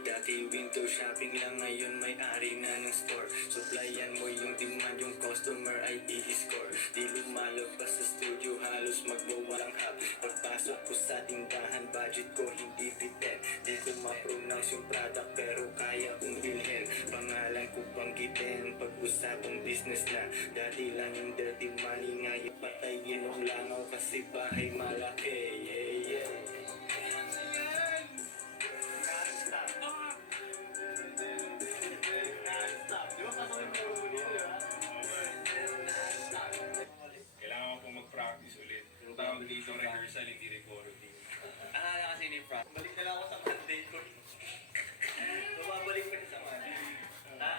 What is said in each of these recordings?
Dati window shopping lang, ngayon may-ari na ng store. Supplyan mo yung demand, yung customer ay i-score. Di lumalabas sa studio, halos magbawalang hap. Pagpasok ko sa tindahan, budget ko hindi bitin. Di ko ma-pronounce yung product pero kaya kong bilhin. Pangalan ko banggitin, pag-usapang business na. Dati lang yung dirty money, ngayon patayin ng langaw kasi bahay malaki. Yeah, yeah. Kailangan ko mag-practice ulit. Yung tawag dito rehearsal, hindi recording. Akala kasi ni Frank, balik na lang ako sa Monday ko. Babalik ko sa Monday. Ha?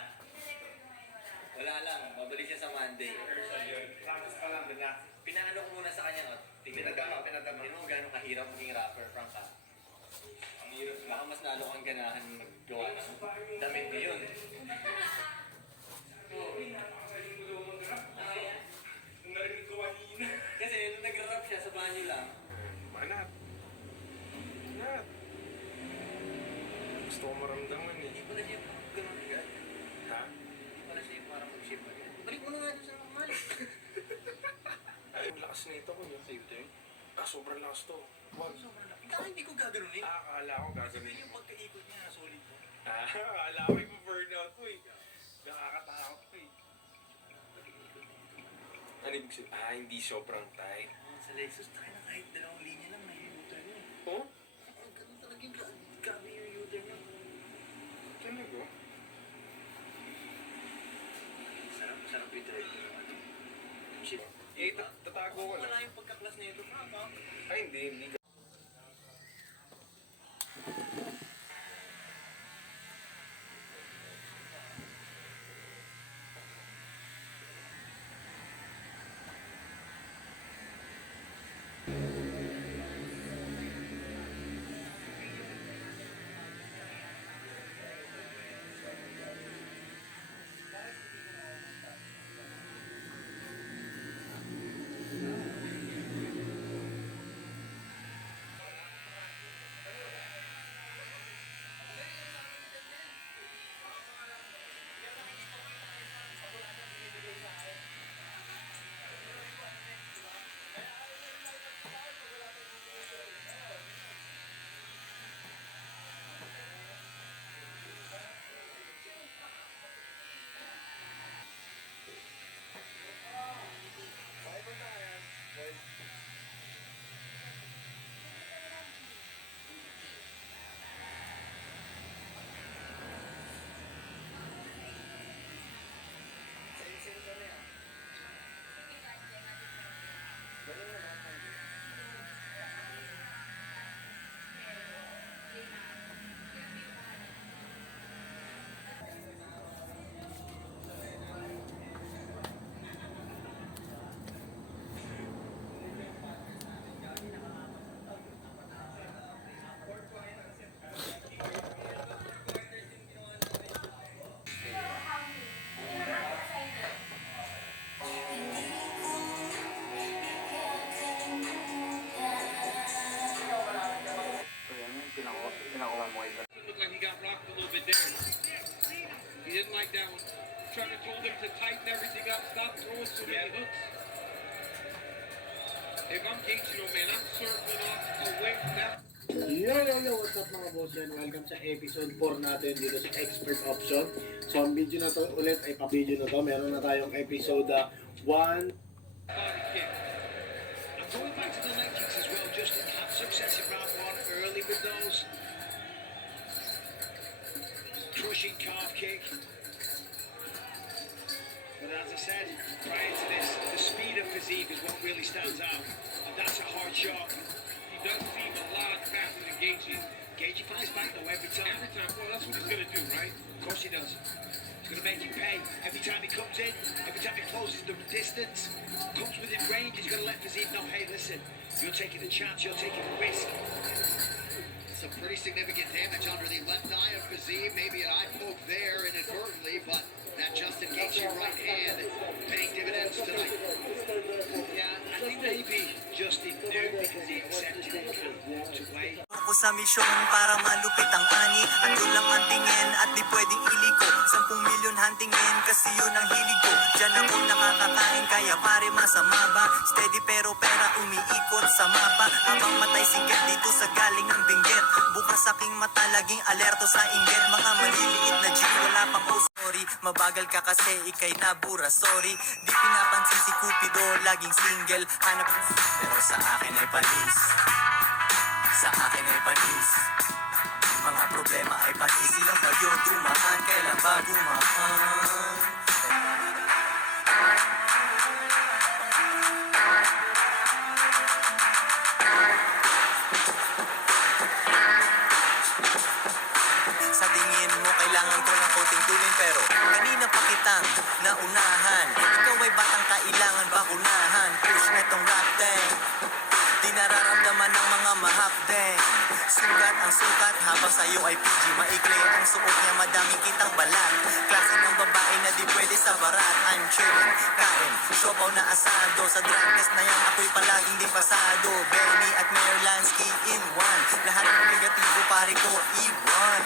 Wala lang, babalik siya sa Monday. Rehearsal yun. Practice pa lang, relax. Pinaano ko muna sa kanya, pinagama. Tingnan mo gano'ng kahirap maging rapper, Frank, ha? Ang hirap na. Baka mas lalo kang ganahan maggawa ng damit ngayon. Nung narinig ko kanina. Kasi nung nag-rap siya sa banyo lang, Manat. Manat. Gusto ko maramdaman eh. hindi pala siya ganun agad. Ha? Hindi pala siya parang mag-ship agad. Balik mo na nga doon sa normal. Ay, ang lakas na ito ko yun. Save time? Sobrang lakas to. Wag. Sobrang laki. Ikaw hindi ko gagano'n eh. Akala ko Sabi gagawin. yung pagkaikot niya, solid ko. Akala ko yung burnout ko eh. Nakakatakot ko eh. Ano ibig sabihin? Hindi sobrang tight. Sa Lexus, tayo na kahit dalawang linya lang na yung U-turn niya. Oh? Ang ganun talaga yung grabe yung U-turn niya. Talaga? Sarap yung drive niya. Shit. Eh, tatago ko Wala lang. yung pagkaklas na ito, Frank, ha? Ay, hindi. Pinakuha mo ito. Looked like he got rocked a little bit there. He didn't like that one. Trevor told him to tighten everything up, stop throwing so many hooks. If I'm Gaethje, man, I'm circling off away from that. Yo, what's up mga boss yan? Welcome sa episode 4 natin dito sa Expert Option. So ang video na to ulit ay pa-video na to. Meron na tayong episode 1. Body kick. I'm going back to the leg kicks as well. Justin had success in round one early with those. Crushing calf kick. But as I said, prior to this, the speed of physique is what really stands out. And that's a hard shot. He does seem a lot faster than Gaethje. Gaethje fights back though every time. Every time, well, that's what he's gonna do, right? Of course he does. He's going to make you pay. Every time he comes in, every time he closes the distance, comes within range, he's going to let Fiziev know, hey, listen, you're taking a chance, you're taking a risk. Some pretty significant damage under the left eye of Fiziev. Maybe an eye poke there inadvertently, but that Justin Gaethje right hand paying dividends tonight. Yeah, I think maybe Justin knew because he accepted it to weigh. Ako sa misyon para malupit ang ani. Andun lang ang tingin at di pwedeng iliko. 10 milyon hantingin kasi yun ang hilig ko. Diyan ako nakakakain kaya pare masama ba? Steady pero pera umiikot sa mapa. Habang matay singgit dito sa galing ng binggit. Bukas aking mata laging alerto sa inggit. Mga maliliit na G wala pang oh sorry. Mabagal ka kasi ikay nabura sorry. Di pinapansin si Cupido laging single. Hanap pero sa akin ay panis. Sa akin ay panis. Mga problema ay panis. Silang bagyo dumaan. Kailan ba gumaan? Sa tingin mo kailangan ko ng konting tulong pero kanina pa kitang naunahan. Ikaw ay batang kailangan bakunahan. Push na tong rap thing. Di nararamdaman ng mga mahakdeng. Sugat ang sukat habang sa'yo ay PG. Maikli ang suot niya madaming kitang balat. Klase ng babae na di pwede sa barat. I'm chillin', kain, siopaw na asado. Sa drug test na yan ako'y palaging di pasado. Benny at Mayor Lansky in one. Lahat ng negatibo pare ko iwan.